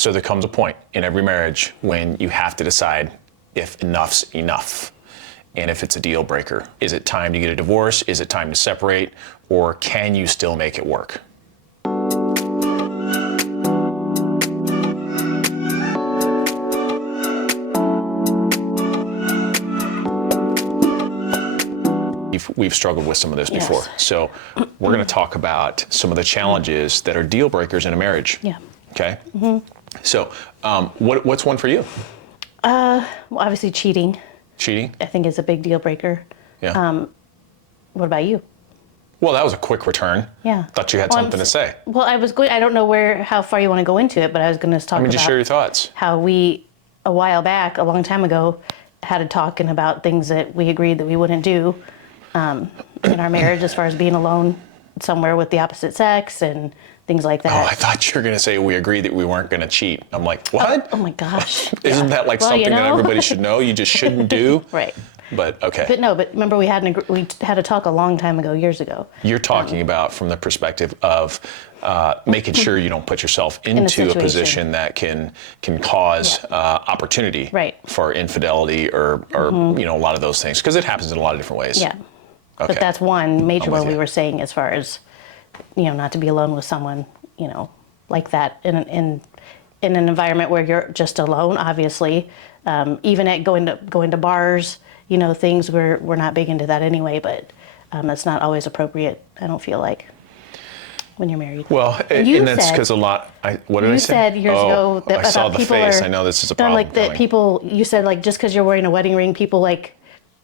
So there comes a point in every marriage when you have to decide if enough's enough. And if it's a deal breaker. Is it time to get a divorce? Is it time to separate? Or can you still make it work? We've struggled with some of this before. So we're going to talk about some of the challenges that are deal breakers in a marriage. Yeah. Okay? So what's one for you? Well, obviously cheating. Cheating? I think is a big deal breaker. Yeah. What about you? Well, that was a quick return. Yeah. Thought you had something to say. Well, I don't know how far you want to go into it, but I was going to talk about just share your thoughts. How we, a while back, a long time ago, had a talking about things that we agreed that we wouldn't do in our marriage, as far as being alone somewhere with the opposite sex and things like that. Oh, I thought you were going to say we agreed that we weren't going to cheat. I'm like, what? Oh my gosh. Isn't that like something that everybody should know? You just shouldn't do? Right. But okay. But remember we had a talk a long time ago, years ago. You're talking about from the perspective of making sure you don't put yourself into a position that can cause opportunity for infidelity or a lot of those things, because it happens in a lot of different ways. Yeah. Okay. But that's one major one we were saying, as far as, not to be alone with someone, like that in an environment where you're just alone, obviously. Even at going to bars, things we're not big into that anyway, but it's not always appropriate, I don't feel like, when you're married. Well, and that's because a lot, what did I say? You said years ago that I saw the face. I know this is a problem. Like that people, you said like just because you're wearing a wedding ring, people like,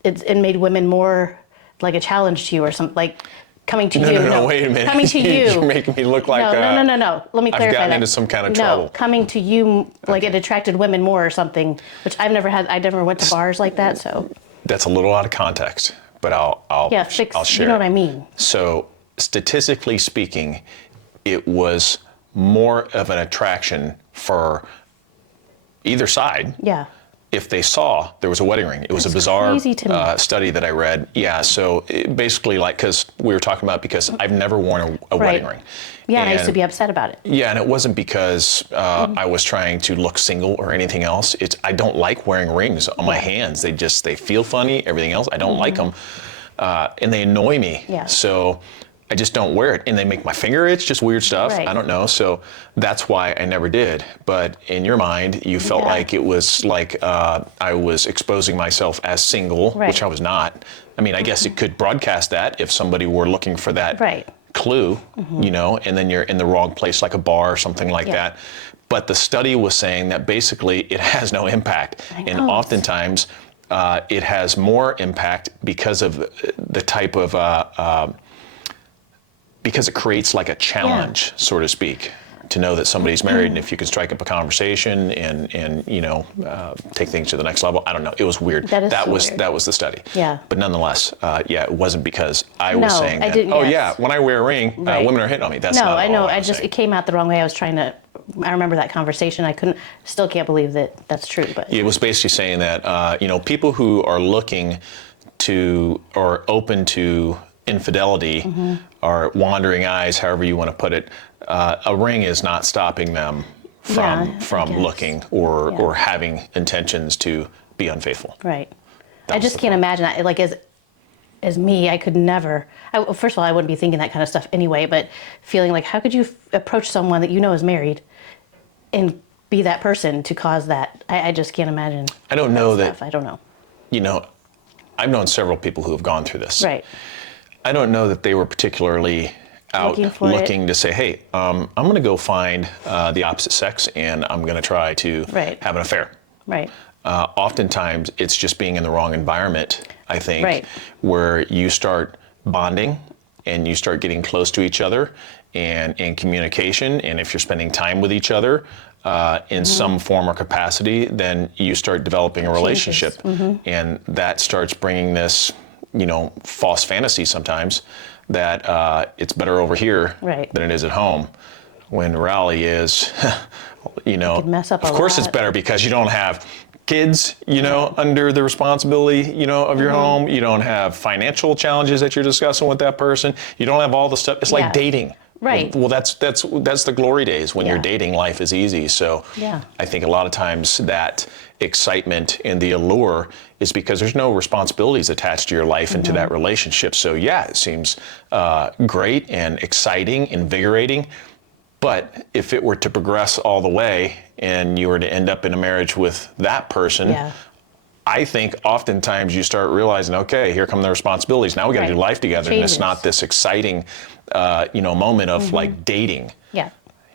it made women more like a challenge to you or something, like coming to you. No, wait a minute. Coming to you. You're making me look like No. Let me clarify I've gotten that. into some kind of trouble. No, coming to you, like it attracted women more or something, which I never went to bars like that, so. That's a little out of context, but I'll share. You know what I mean. So statistically speaking, it was more of an attraction for either side. Yeah. If they saw there was a wedding ring. It was a bizarre study that I read. Yeah, so basically, because we were talking about, because I've never worn a wedding ring. Yeah, and I used to be upset about it. Yeah, and it wasn't because I was trying to look single or anything else. I don't like wearing rings on my hands. They feel funny, everything else. I don't like them, and they annoy me. Yeah. So I just don't wear it, and they make my finger itch, just weird stuff. Right. I don't know, so that's why I never did. But in your mind, you felt like it was like I was exposing myself as single, which I was not. I mean, I guess it could broadcast that if somebody were looking for that clue, and then you're in the wrong place, like a bar or something like that. But the study was saying that basically it has no impact, and oftentimes it has more impact because of the type of because it creates like a challenge, so to speak, to know that somebody's married, and if you can strike up a conversation and take things to the next level. I don't know. It was weird. That was the study. Yeah. But nonetheless, it wasn't because I was saying that. When I wear a ring, women are hitting on me. That's not I know. I just it came out the wrong way. I remember that conversation. Still can't believe that that's true. But it was basically saying that people who are looking to or open to infidelity or wandering eyes, however you want to put it, a ring is not stopping them from looking or having intentions to be unfaithful. Right. I just can't imagine that. Like as me, I could never. First of all, I wouldn't be thinking that kind of stuff anyway. But feeling like, how could you approach someone that is married and be that person to cause that? I just can't imagine. I don't know that. I don't know. I've known several people who have gone through this. Right. I don't know that they were particularly out looking to say, hey, I'm going to go find the opposite sex and I'm going to try to have an affair. Right. Oftentimes, it's just being in the wrong environment, I think, where you start bonding and you start getting close to each other and in communication. And if you're spending time with each other in some form or capacity, then you start developing a relationship. And that starts bringing this false fantasy sometimes that it's better over here than it is at home. When the reality is, of course it's better because you don't have kids, under the responsibility, of your home. You don't have financial challenges that you're discussing with that person. You don't have all the stuff. It's like dating. Right. Well, that's the glory days when you're dating. Life is easy. So I think a lot of times that excitement and the allure is because there's no responsibilities attached to your life and to that relationship. So it seems great and exciting, invigorating. But if it were to progress all the way and you were to end up in a marriage with that person, I think oftentimes you start realizing, okay, here come the responsibilities. Now we got to do life together, and it's not this exciting, moment of like dating. Yeah,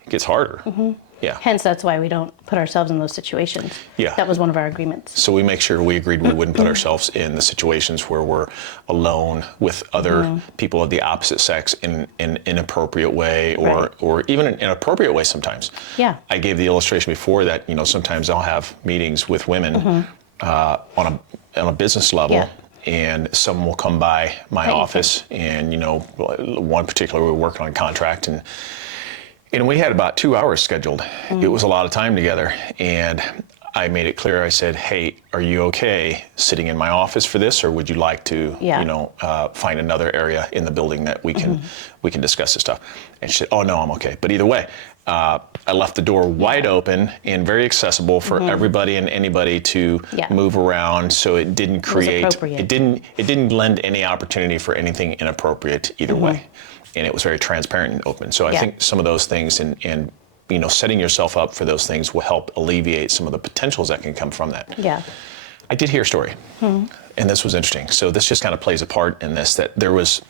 it gets harder. Yeah. Hence, that's why we don't put ourselves in those situations. Yeah. That was one of our agreements. So we make sure we agreed we wouldn't put ourselves in the situations where we're alone with other people of the opposite sex in an inappropriate way, or even an inappropriate way sometimes. Yeah. I gave the illustration before that, sometimes I'll have meetings with women on a business level, and someone will come by my office, and one particular, we were working on a contract, and we had about 2 hours scheduled. It was a lot of time together, and I made it clear. I said, "Hey, are you okay sitting in my office for this, or would you like to, find another area in the building that we can discuss this stuff?" And she said, "Oh no, I'm okay." But either way, I left the door wide open and very accessible for everybody and anybody to move around, so it didn't create, it didn't lend any opportunity for anything inappropriate either way, and it was very transparent and open. So I think some of those things and setting yourself up for those things will help alleviate some of the potentials that can come from that. Yeah. I did hear a story, and this was interesting. So this just kind of plays a part in this, that there was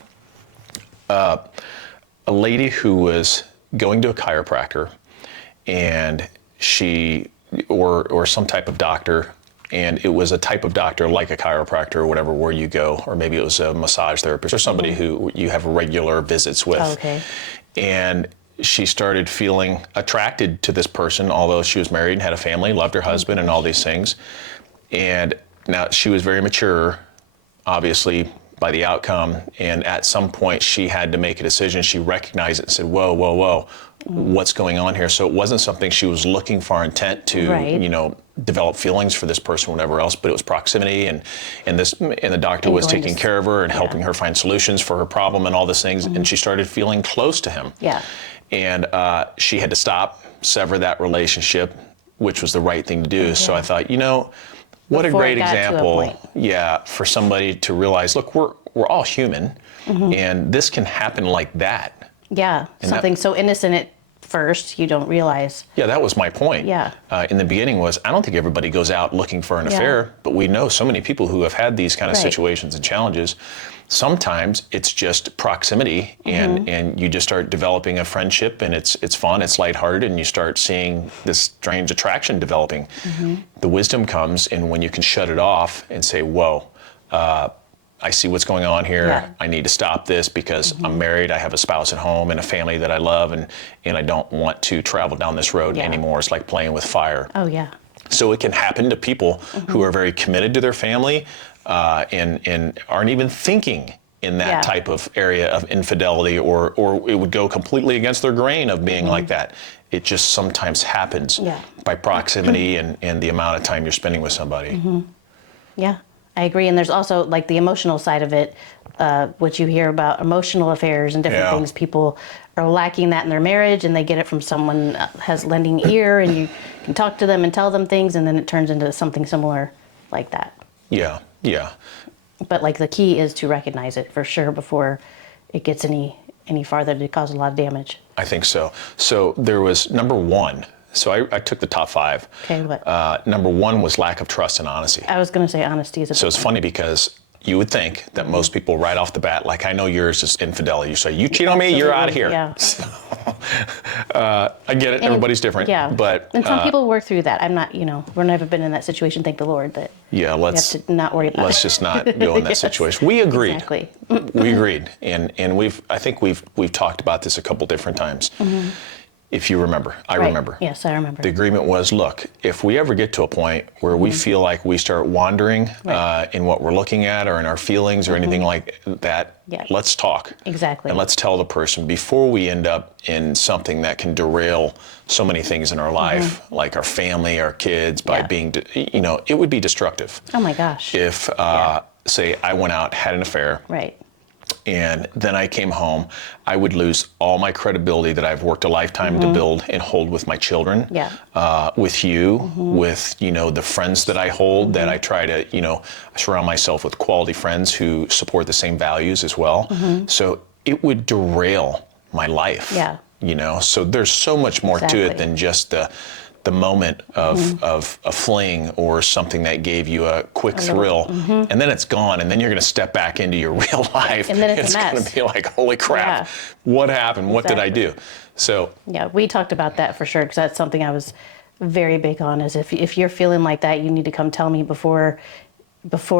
a lady who was going to a chiropractor, and she, or some type of doctor, and it was a type of doctor like a chiropractor or whatever, where you go, or maybe it was a massage therapist or somebody who you have regular visits with. Okay. And she started feeling attracted to this person, although she was married and had a family, loved her husband and all these things. And now she was very mature, obviously, by the outcome. And at some point she had to make a decision. She recognized it and said, whoa, what's going on here? So it wasn't something she was looking for intent to, develop feelings for this person or whatever else, but it was proximity, and the doctor was taking care of her and helping her find solutions for her problem and all these things. And she started feeling close to him. Yeah. And she had to stop, sever that relationship, which was the right thing to do. So I thought, what a great example, for somebody to realize, look, we're all human, and this can happen like that. Yeah, and something so innocent at first, you don't realize. Yeah, that was my point. Yeah. In the beginning was, I don't think everybody goes out looking for an affair, but we know so many people who have had these kind of situations and challenges. Sometimes it's just proximity, and you just start developing a friendship, and it's fun, it's lighthearted, and you start seeing this strange attraction developing. The wisdom comes in when you can shut it off and say, whoa, I see what's going on here. Yeah. I need to stop this because I'm married, I have a spouse at home and a family that I love, and I don't want to travel down this road anymore. It's like playing with fire. Oh, yeah. So it can happen to people who are very committed to their family, and aren't even thinking in that type of area of infidelity, or it would go completely against their grain of being like that. It just sometimes happens by proximity and the amount of time you're spending with somebody. Yeah, I agree. And there's also like the emotional side of it, which you hear about emotional affairs and different things. People are lacking that in their marriage, and they get it from someone has lending ear, and you can talk to them and tell them things, and then it turns into something similar like that. Yeah, yeah. But like the key is to recognize it for sure before it gets any farther to cause a lot of damage. I think so. So there was number one. So I took the top five. Okay, what? Number one was lack of trust and honesty. I was going to say honesty is a big one. So it's funny because you would think that most people right off the bat, like I know yours is infidelity. You say, you cheat on me, you're out of here. Yeah. So, I get it, and everybody's different. Yeah. But, and some people work through that. I'm not, we've never been in that situation, thank the Lord. But yeah, we have to not worry about it. Let's just not go in that situation. We agreed. Exactly. We agreed. And I think we've talked about this a couple different times. If you remember, I remember. Yes, I remember. The agreement was, look, if we ever get to a point where we feel like we start wandering in what we're looking at or in our feelings or anything like that, let's talk. Exactly. And let's tell the person before we end up in something that can derail so many things in our life, like our family, our kids, by being, it would be destructive. Oh my gosh. If, say, I went out, had an affair. Right. and then I came home, I would lose all my credibility that I've worked a lifetime to build and hold with my children, with you, with, the friends that I hold, that I try to, surround myself with quality friends who support the same values as well. So it would derail my life. So there's so much more to it than just the moment of a fling or something that gave you a quick thrill, and then it's gone, and then you're going to step back into your real life, and then it's going to be like, holy crap, what happened? What did I do? So we talked about that for sure, because that's something I was very big on, is if you're feeling like that, you need to come tell me before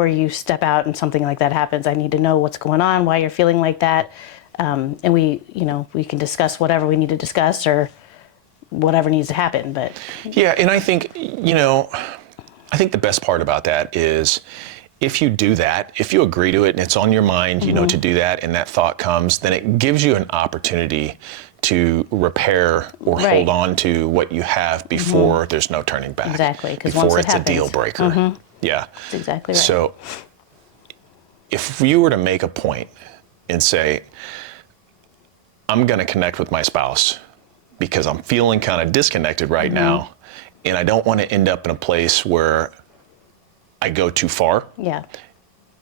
you step out and something like that happens. I need to know what's going on, why you're feeling like that, and we can discuss whatever we need to discuss, or whatever needs to happen. But and I think the best part about that is, if you do that, if you agree to it and it's on your mind, to do that, and that thought comes, then it gives you an opportunity to repair or hold on to what you have before there's no turning back. Exactly, because before once it's a deal breaker. Yeah, that's exactly right. So if you were to make a point and say, I'm going to connect with my spouse because I'm feeling kind of disconnected right now, and I don't want to end up in a place where I go too far.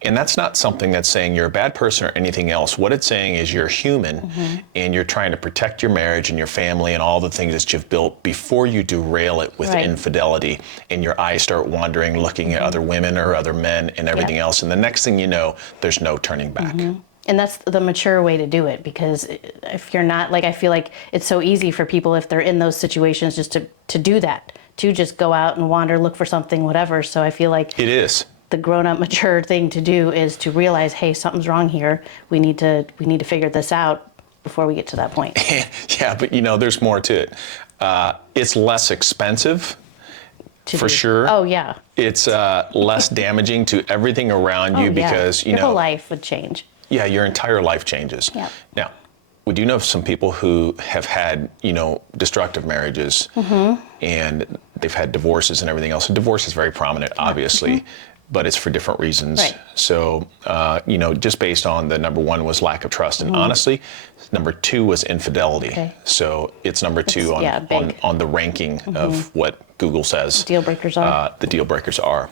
And that's not something that's saying you're a bad person or anything else. What it's saying is you're human, and you're trying to protect your marriage and your family and all the things that you've built before you derail it with infidelity, and your eyes start wandering, looking at other women or other men and everything else. And the next thing you know, there's no turning back. And that's the mature way to do it, because if you're not, I feel like it's so easy for people, if they're in those situations, just to do that, to just go out and wander, look for something, whatever. So I feel like it is the grown-up, mature thing to do is to realize, hey, something's wrong here. We need to figure this out before we get to that point. But there's more to it. It's less expensive. For sure. Oh, yeah. It's less damaging to everything around you, because, your whole life would change. Yeah, your entire life changes. Now, we do know some people who have had, destructive marriages, and they've had divorces and everything else. And divorce is very prominent, obviously, but it's for different reasons. So, just based on the number one was lack of trust. And honestly, number two was infidelity. So it's number two on the ranking of what Google says deal breakers are. The deal breakers are.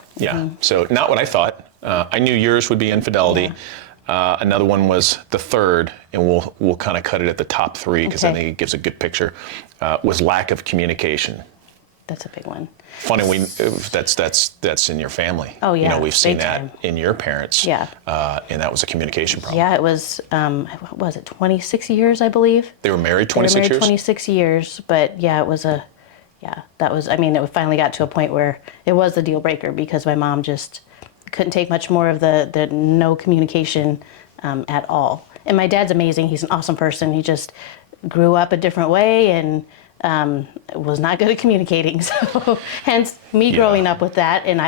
So not what I thought. I knew yours would be infidelity. Another one was the third, and we'll kind of cut it at the top three, because I think it gives a good picture, was lack of communication. That's a big one. Funny, that's in your family. Oh, yeah. We've seen that in your parents. And that was a communication problem. Yeah, it was, what was it, 26 years, I believe? They were married 26 years? 26 years, but it was it finally got to a point where it was the deal breaker, because my mom just couldn't take much more of the no communication at all. And my dad's amazing. He's an awesome person. He just grew up a different way and was not good at communicating. So hence me growing up with that. And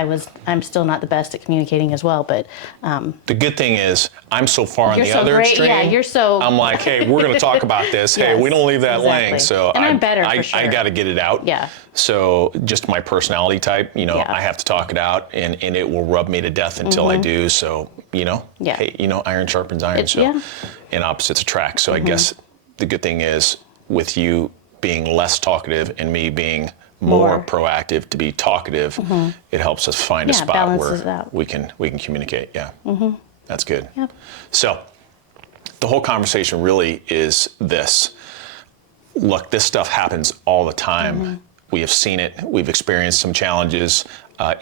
I'm still not the best at communicating as well. But the good thing is I'm so far on the other extreme. Yeah, you're so. I'm like, hey, we're going to talk about this. Hey, we don't leave that laying. So and I'm better for sure. I got to get it out. So just my personality type, I have to talk it out, and it will rub me to death until I do. So, hey, iron sharpens iron. And opposites attract. So I guess the good thing is, with you being less talkative and me being more proactive to be talkative, it helps us find a spot where we can communicate. That's good. So the whole conversation really is this. Look, this stuff happens all the time. We have seen it. We've experienced some challenges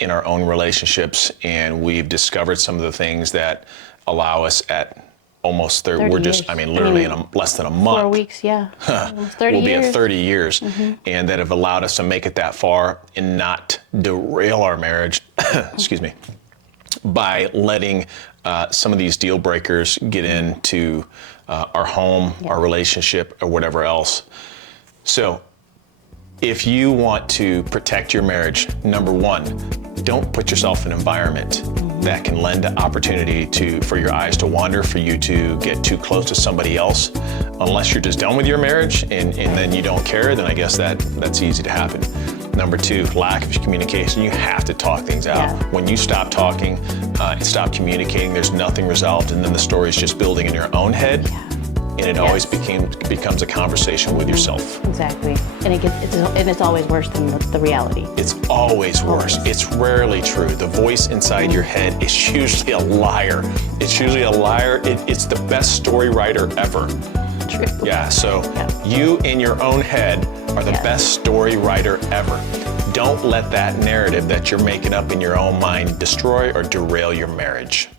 in our own relationships, and we've discovered some of the things that allow us at almost 30. We're just, literally in less than a month. 4 weeks, almost 30 we'll years. Be at 30 years, and that have allowed us to make it that far and not derail our marriage, excuse me, by letting some of these deal breakers get into our home, our relationship, or whatever else. So if you want to protect your marriage, number one, don't put yourself in an environment that can lend an opportunity for your eyes to wander, for you to get too close to somebody else. Unless you're just done with your marriage and then you don't care, then I guess that's easy to happen. number two, lack of communication. You have to talk things out. Yeah. When you stop talking and stop communicating, there's nothing resolved, and then the story is just building in your own head. Yeah. And it always becomes a conversation with yourself. Exactly. And it's always worse than the reality. It's always worse. It's rarely true. The voice inside your head is usually a liar. It's usually a liar. It's the best story writer ever. True. Yeah, so you in your own head are the best story writer ever. Don't let that narrative that you're making up in your own mind destroy or derail your marriage.